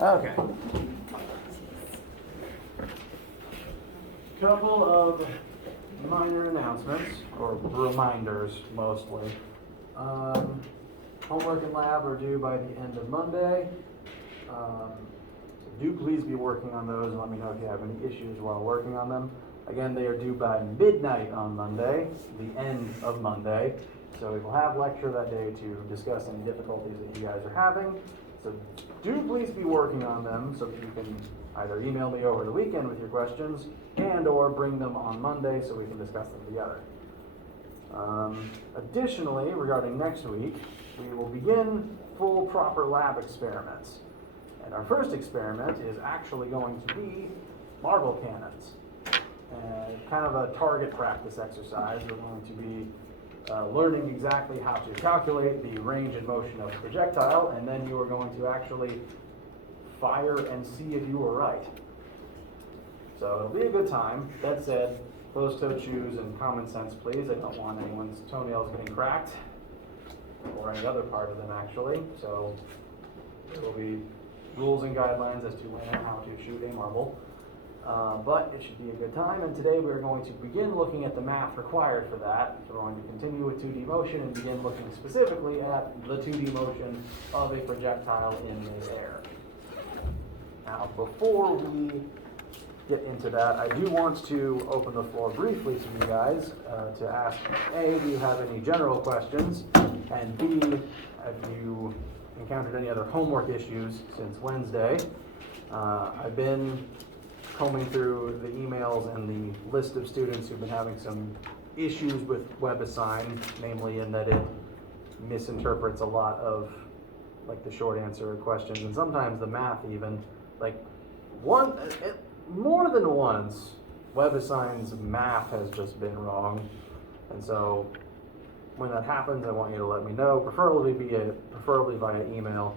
Okay. Couple of minor announcements, or reminders mostly. Homework and lab are due by the end of Monday. So do please be working on those and let me know if you have any issues while working on them. Again, they are due by midnight on Monday, the end of Monday. So we will have lecture that day to discuss any difficulties that you guys are having. So do please be working on them so that you can either email me over the weekend with your questions and or bring them on Monday so we can discuss them together. Additionally, regarding next week, we will begin full proper lab experiments. And our first experiment is actually going to be marble cannons. Kind of a target practice exercise. We're going to be learning exactly how to calculate the range and motion of a projectile, and then you are going to actually fire and see if you were right. So it'll be a good time. That said, closed-toed shoes and common sense, please. I don't want anyone's toenails getting cracked, or any other part of them actually. So there will be rules and guidelines as to when and how to shoot a marble. But it should be a good time, and today we're going to begin looking at the math required for that. So we're going to continue with 2D motion and begin looking specifically at the 2D motion of a projectile in midair. Now, before we get into that, I do want to open the floor briefly to you guys to ask, A, do you have any general questions, and B, have you encountered any other homework issues since Wednesday? I've been combing through the emails and the list of students who've been having some issues with WebAssign, namely in that it misinterprets a lot of like the short answer questions and sometimes the math even. Like more than once, WebAssign's math has just been wrong. And so when that happens, I want you to let me know, preferably via email.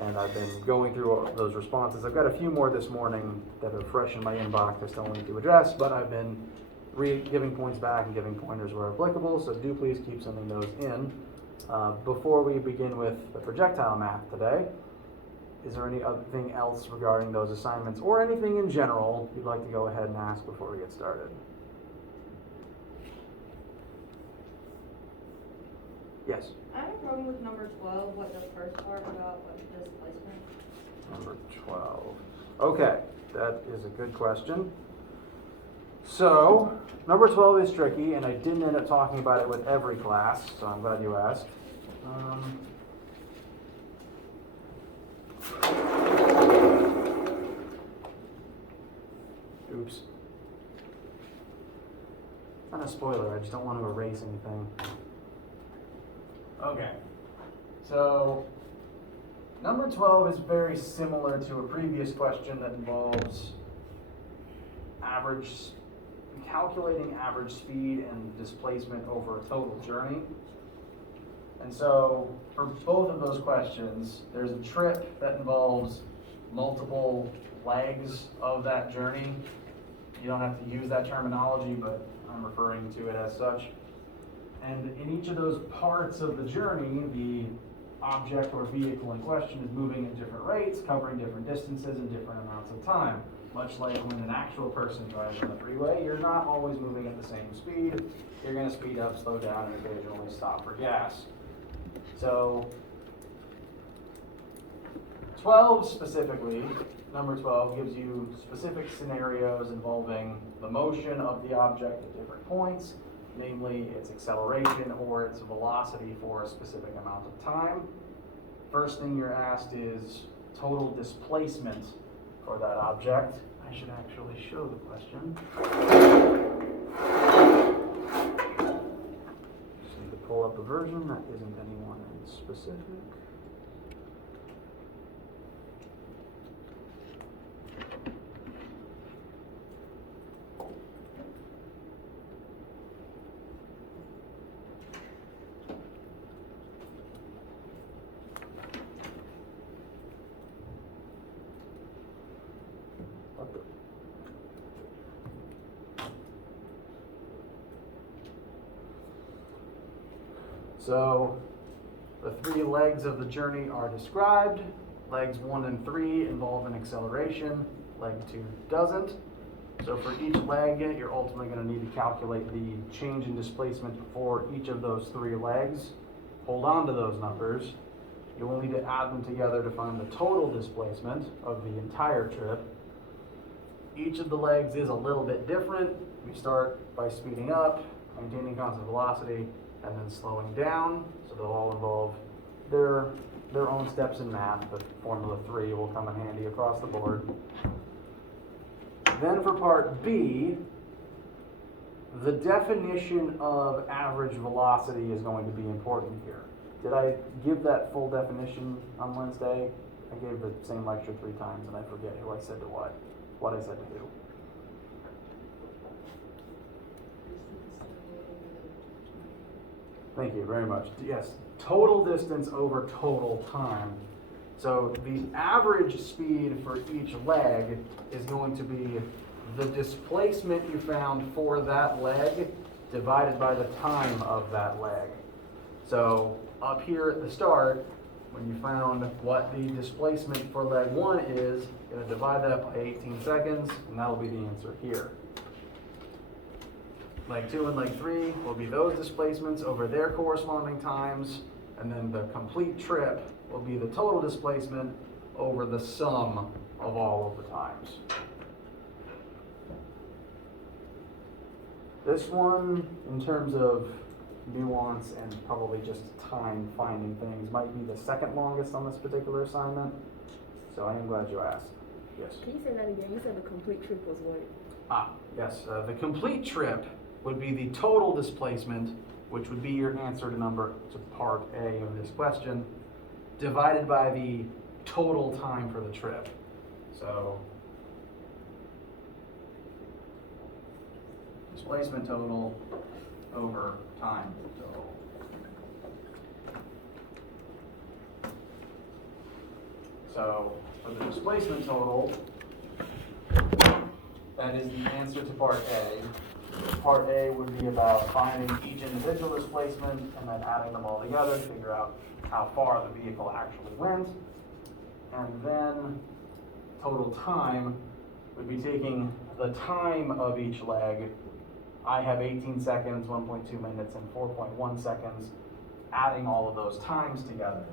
And I've been going through all those responses. I've got a few more this morning that are fresh in my inbox I still need to address, but I've been giving points back and giving pointers where applicable, so do please keep sending those in. Before we begin with the projectile math today, is there anything else regarding those assignments or anything in general you'd like to go ahead and ask before we get started? Yes? I have a problem with number 12, what the first part about displacement. Number 12. Okay, that is a good question. So, number 12 is tricky, and I didn't end up talking about it with every class, so I'm glad you asked. Oops. It's not a spoiler, I just don't want to erase anything. Okay, so number 12 is very similar to a previous question that involves calculating average speed and displacement over a total journey. And so for both of those questions, there's a trip that involves multiple legs of that journey. You don't have to use that terminology, but I'm referring to it as such. And in each of those parts of the journey, the object or vehicle in question is moving at different rates, covering different distances in different amounts of time. Much like when an actual person drives on the freeway, you're not always moving at the same speed. You're going to speed up, slow down, and occasionally stop for gas. So 12 specifically, number 12 gives you specific scenarios involving the motion of the object at different points, namely its acceleration or its velocity for a specific amount of time. First thing you're asked is total displacement for that object. I should actually show the question. Just need to pull up a version that isn't anyone in specific. So the three legs of the journey are described. legs 1 and 3 involve an acceleration, leg 2 doesn't. So for each leg, you're ultimately going to need to calculate the change in displacement for each of those 3 legs. Hold on to those numbers. You will need to add them together to find the total displacement of the entire trip. Each of the legs is a little bit different. We start by speeding up, maintaining constant velocity, and then slowing down. So they'll all involve their own steps in math, but Formula 3 will come in handy across the board. Then for part B, the definition of average velocity is going to be important here. Did I give that full definition on Wednesday? I gave the same lecture 3 times and I forget who I said to what I said to who. Thank you very much. Yes, total distance over total time. So the average speed for each leg is going to be the displacement you found for that leg divided by the time of that leg. So up here at the start, when you found what the displacement for leg 1 is, you're going to divide that by 18 seconds, and that'll be the answer here. Leg 2 and leg 3 will be those displacements over their corresponding times, and then the complete trip will be the total displacement over the sum of all of the times. This one, in terms of nuance and probably just time finding things, might be the second longest on this particular assignment. So I am glad you asked. Yes? Can you say that again? You said the complete trip was what? Yes. The complete trip would be the total displacement, which would be your answer to part A of this question, divided by the total time for the trip. So displacement total over time total. So for the displacement total, that is the answer to part A. Part A would be about finding each individual displacement and then adding them all together to figure out how far the vehicle actually went. And then total time would be taking the time of each leg. I have 18 seconds, 1.2 minutes, and 4.1 seconds, adding all of those times together,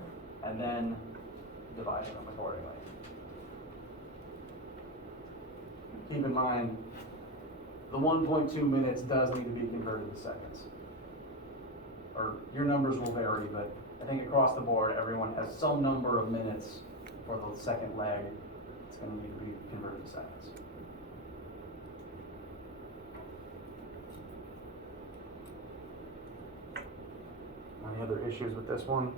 and then dividing them accordingly. Keep in mind, the 1.2 minutes does need to be converted to seconds. Or your numbers will vary, but I think across the board, everyone has some number of minutes for the second leg. It's going to need to be converted to seconds. Any other issues with this one?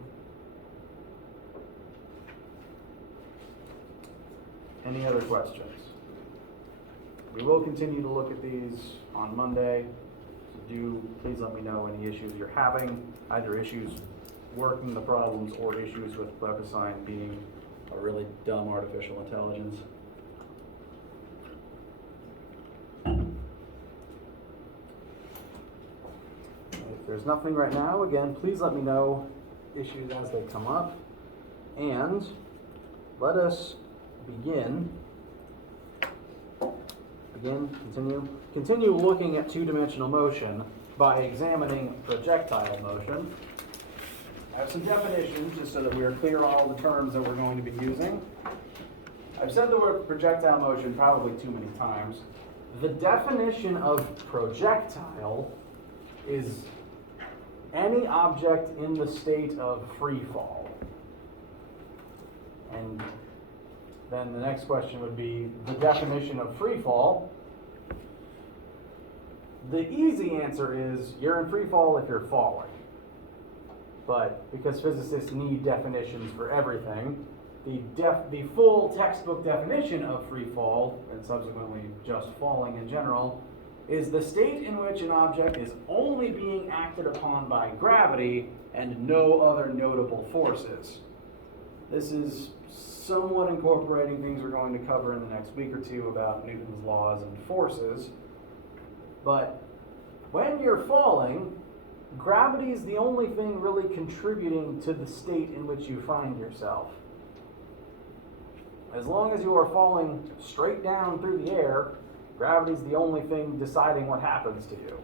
Any other questions? We will continue to look at these on Monday. So please let me know any issues you're having, either issues working the problems or issues with WebAssign being a really dumb artificial intelligence. If there's nothing right now, again, please let me know issues as they come up. And let us continue looking at two-dimensional motion by examining projectile motion. I have some definitions just so that we are clear on all the terms that we're going to be using. I've said the word projectile motion probably too many times. The definition of projectile is any object in the state of free fall. And then the next question would be the definition of free fall. The easy answer is you're in free fall if you're falling. But because physicists need definitions for everything, the full textbook definition of free fall, and subsequently just falling in general, is the state in which an object is only being acted upon by gravity and no other notable forces. This is somewhat incorporating things we're going to cover in the next week or two about Newton's laws and forces. But when you're falling, gravity is the only thing really contributing to the state in which you find yourself. as long as you are falling straight down through the air, gravity's the only thing deciding what happens to you.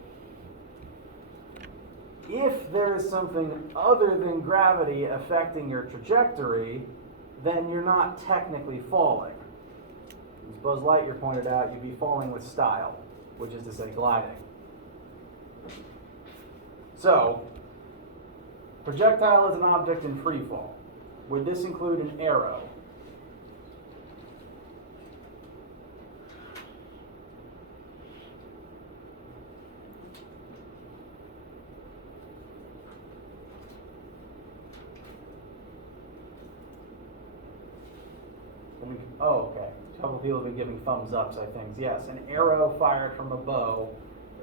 If there is something other than gravity affecting your trajectory, then you're not technically falling. As Buzz Lightyear pointed out, you'd be falling with style, which is to say gliding. So, projectile is an object in free fall. Would this include an arrow? Oh, okay. A couple people have been giving thumbs ups, I think. Yes, an arrow fired from a bow,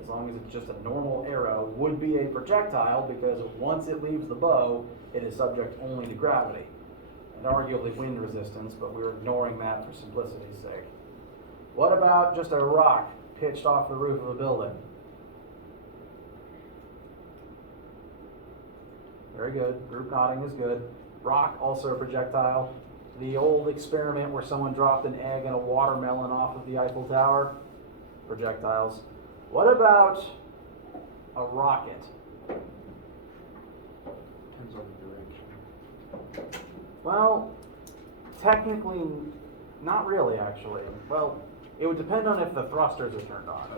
as long as it's just a normal arrow, would be a projectile because once it leaves the bow, it is subject only to gravity and arguably wind resistance, but we're ignoring that for simplicity's sake. What about just a rock pitched off the roof of a building? Very good. Group nodding is good. Rock, also a projectile. The old experiment where someone dropped an egg and a watermelon off of the Eiffel Tower, projectiles. What about a rocket? Depends on the direction. Well, technically, not really actually. Well, it would depend on if the thrusters are turned on.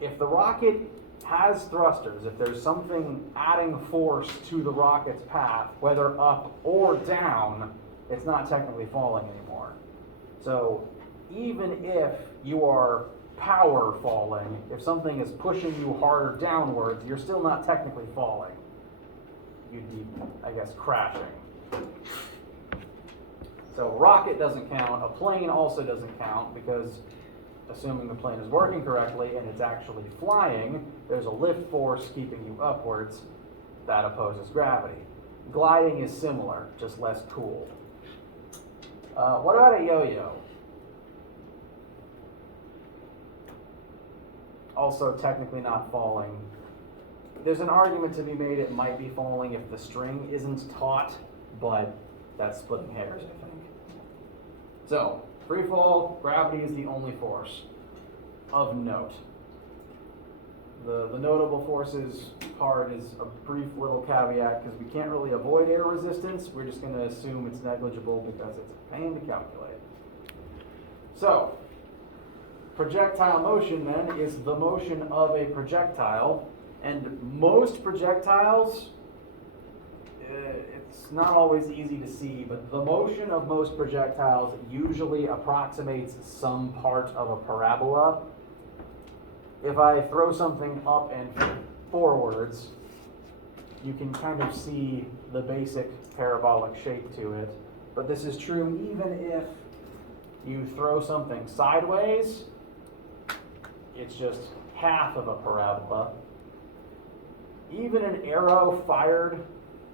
If the rocket has thrusters, if there's something adding force to the rocket's path, whether up or down, it's not technically falling anymore. So even if you are power falling, if something is pushing you harder downwards, you're still not technically falling. You'd be, I guess, crashing. So rocket doesn't count. A plane also doesn't count because assuming the plane is working correctly and it's actually flying, there's a lift force keeping you upwards that opposes gravity. Gliding is similar, just less cool. What about a yo-yo? Also technically not falling. There's an argument to be made it might be falling if the string isn't taut, but that's splitting hairs, I think. So, free fall, gravity is the only force of note. The notable forces part is a brief little caveat because we can't really avoid air resistance. We're just going to assume it's negligible because it's a pain to calculate. So, projectile motion then is the motion of a projectile, and most projectiles, it's not always easy to see, but the motion of most projectiles usually approximates some part of a parabola. If I throw something up and forwards, you can kind of see the basic parabolic shape to it. But this is true even if you throw something sideways, it's just half of a parabola. Even an arrow fired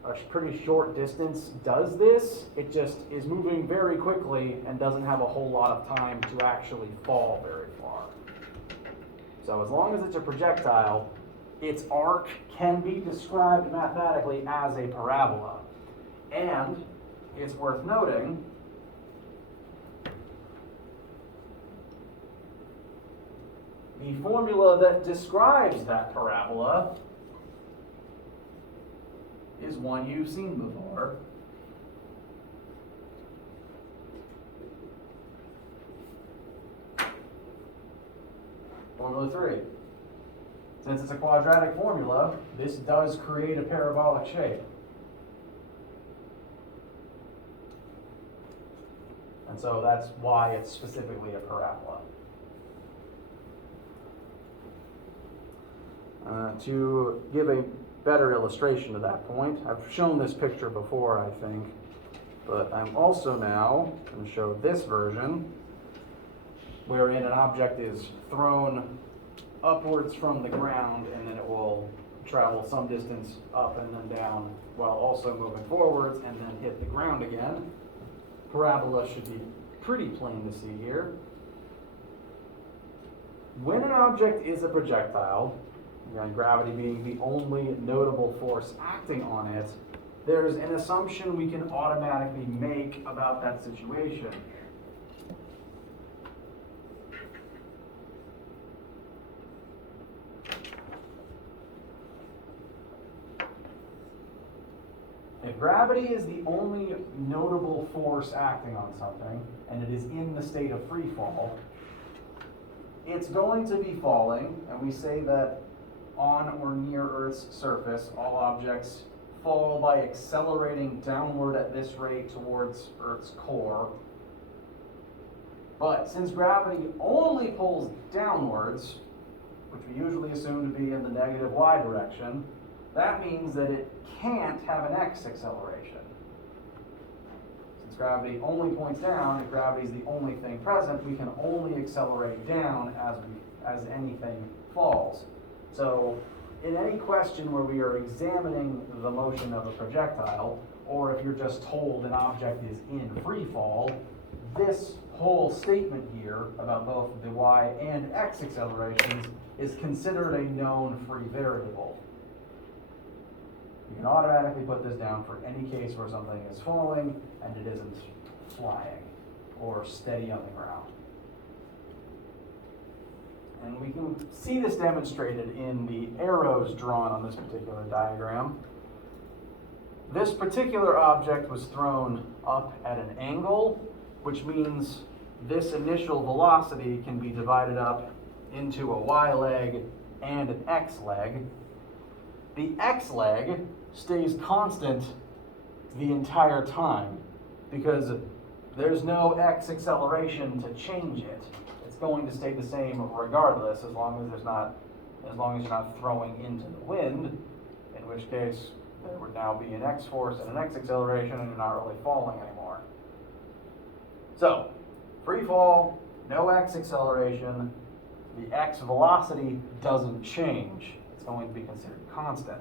a pretty short distance does this. It just is moving very quickly and doesn't have a whole lot of time to actually fall very far. So as long as it's a projectile, its arc can be described mathematically as a parabola. And it's worth noting the formula that describes that parabola is one you've seen before. Formula 3. Since it's a quadratic formula, this does create a parabolic shape. And so that's why it's specifically a parabola. To give a better illustration to that point, I've shown this picture before, I think, but I'm also now going to show this version wherein an object is thrown upwards from the ground and then it will travel some distance up and then down while also moving forwards and then hit the ground again. Parabola should be pretty plain to see here. When an object is a projectile, again, gravity being the only notable force acting on it, there's an assumption we can automatically make about that situation. If gravity is the only notable force acting on something, and it is in the state of free fall, it's going to be falling, and we say that on or near Earth's surface, all objects fall by accelerating downward at this rate towards Earth's core. But since gravity only pulls downwards, which we usually assume to be in the negative y direction, that means that it can't have an x acceleration. Since gravity only points down, if gravity is the only thing present, we can only accelerate down as anything falls. So in any question where we are examining the motion of a projectile, or if you're just told an object is in free fall, this whole statement here about both the y and x accelerations is considered a known free variable. You can automatically put this down for any case where something is falling and it isn't flying or steady on the ground. And we can see this demonstrated in the arrows drawn on this particular diagram. This particular object was thrown up at an angle, which means this initial velocity can be divided up into a y leg and an x leg. The x leg stays constant the entire time because there's no x acceleration to change it. It's going to stay the same regardless, as long as you're not throwing into the wind, in which case there would now be an x force and an x acceleration, and you're not really falling anymore. So, free fall, no x acceleration, the x velocity doesn't change. It's going to be considered constant.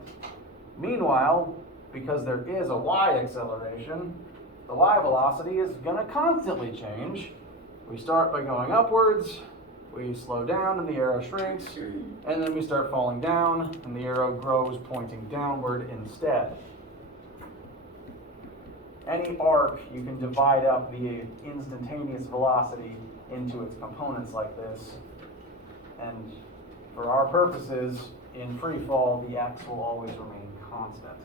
Meanwhile, because there is a y acceleration, the y velocity is going to constantly change. We start by going upwards, we slow down and the arrow shrinks, and then we start falling down and the arrow grows pointing downward instead. Any arc, you can divide up the instantaneous velocity into its components like this, and for our purposes, in free fall, the x will always remain constant.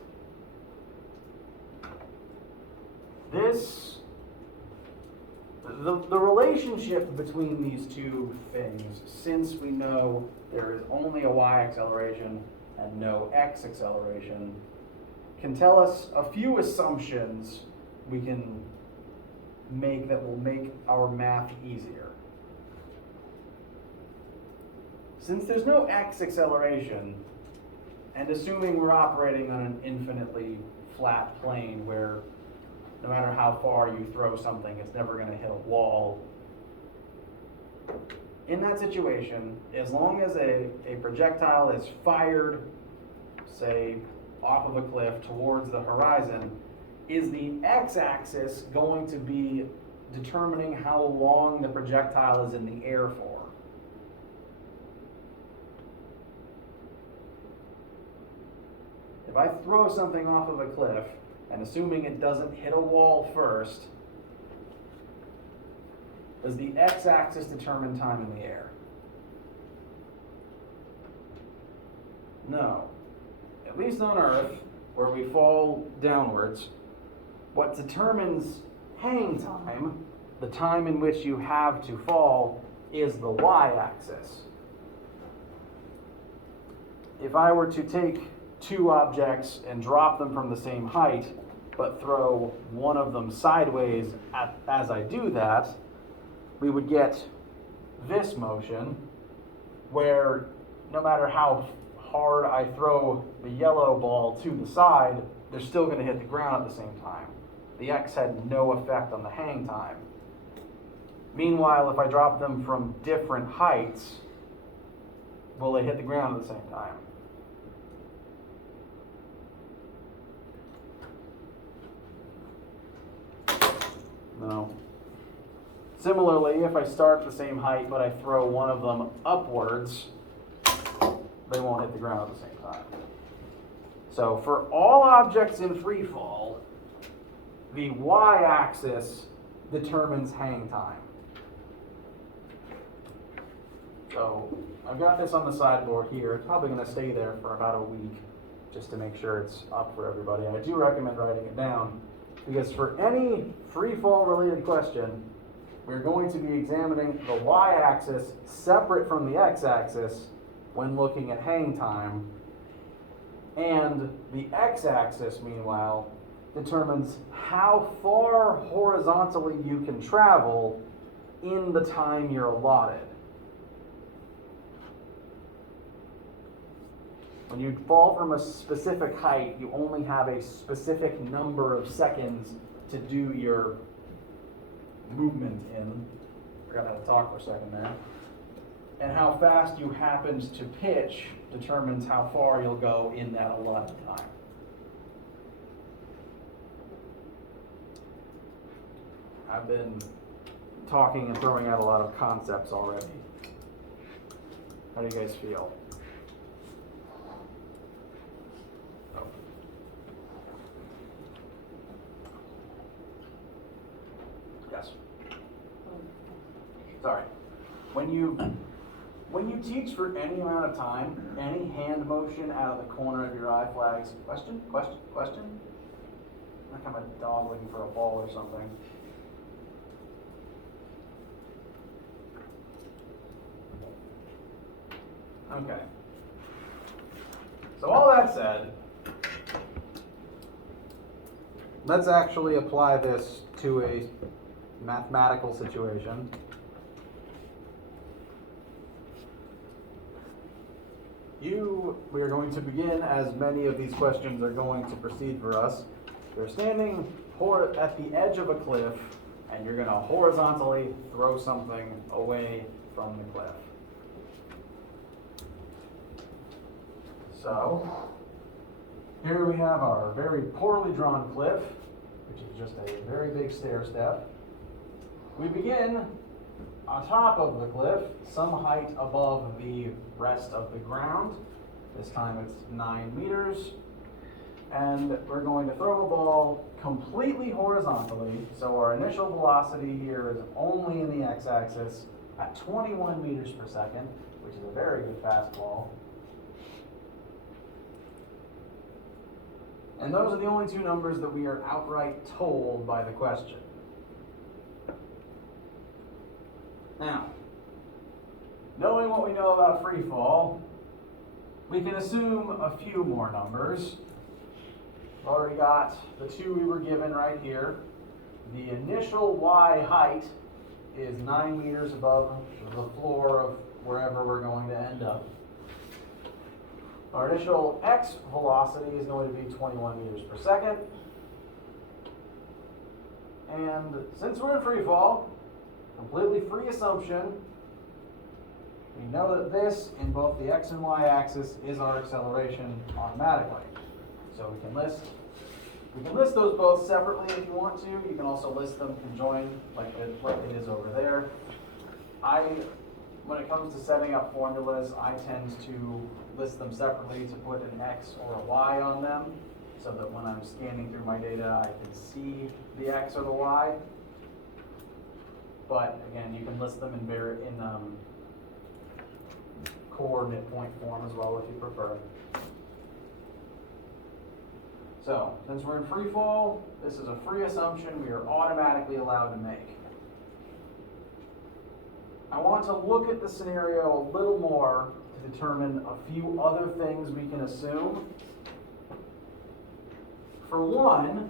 The relationship between these two things, since we know there is only a y acceleration and no x acceleration, can tell us a few assumptions we can make that will make our math easier. Since there's no x acceleration, and assuming we're operating on an infinitely flat plane where no matter how far you throw something, it's never going to hit a wall. In that situation, as long as a projectile is fired, say, off of a cliff towards the horizon, is the x-axis going to be determining how long the projectile is in the air for? If I throw something off of a cliff, and assuming it doesn't hit a wall first, does the x-axis determine time in the air? No. At least on Earth, where we fall downwards, what determines hang time, the time in which you have to fall, is the y-axis. If I were to take two objects and drop them from the same height, but throw one of them sideways as I do that, we would get this motion where no matter how hard I throw the yellow ball to the side, they're still going to hit the ground at the same time. The x had no effect on the hang time. Meanwhile, if I drop them from different heights, will they hit the ground at the same time? No. Similarly, if I start at the same height but I throw one of them upwards, they won't hit the ground at the same time. So for all objects in free fall, the y-axis determines hang time. So I've got this on the sideboard here. It's probably going to stay there for about a week just to make sure it's up for everybody. I do recommend writing it down because for any free fall related question, we're going to be examining the y-axis separate from the x-axis when looking at hang time. And the x-axis, meanwhile, determines how far horizontally you can travel in the time you're allotted. When you fall from a specific height, you only have a specific number of seconds to do your movement in. Forgot how to talk for a second there. And how fast you happened to pitch determines how far you'll go in that allotted time. I've been talking and throwing out a lot of concepts already. How do you guys feel? Yes. Sorry. When you teach for any amount of time, any hand motion out of the corner of your eye flags, question? Like I'm a dog looking for a ball or something. Okay. So all that said, let's actually apply this to a mathematical situation. We are going to begin, as many of these questions are going to proceed for us. You're standing at the edge of a cliff, and you're going to horizontally throw something away from the cliff. So, here we have our very poorly drawn cliff, which is just a very big stair step. We begin on top of the cliff, some height above the rest of the ground. This time it's 9 meters. And we're going to throw a ball completely horizontally. So our initial velocity here is only in the x-axis at 21 meters per second, which is a very good fastball. And those are the only two numbers that we are outright told by the question. Now, knowing what we know about free fall, we can assume a few more numbers. We've already got the two we were given right here. The initial y height is 9 meters above the floor of wherever we're going to end up. Our initial x velocity is going to be 21 meters per second. And since we're in free fall, completely free assumption, we know that this in both the x and y axis is our acceleration automatically. So we can list those both separately if you want to. You can also list them conjoined like it is over there. When it comes to setting up formulas, I tend to list them separately to put an x or a y on them so that when I'm scanning through my data, I can see the x or the y. But again, you can list them in coordinate point form as well if you prefer. So, since we're in free fall, this is a free assumption we are automatically allowed to make. I want to look at the scenario a little more to determine a few other things we can assume. For one,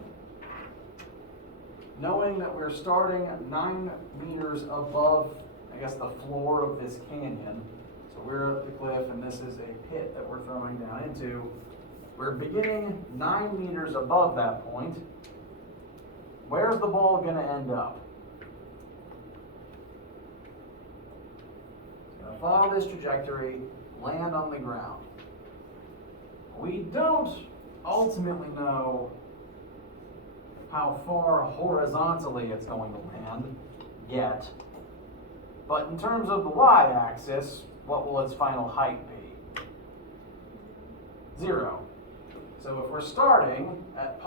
knowing that we're starting at 9 meters above, I guess, the floor of this canyon. So we're at the cliff and this is a pit that we're throwing down into. We're beginning 9 meters above that point. Where's the ball going to end up? It's going to follow this trajectory, land on the ground. We don't ultimately know how far horizontally it's going to land yet. But in terms of the y-axis, what will its final height be? 0. So if we're starting at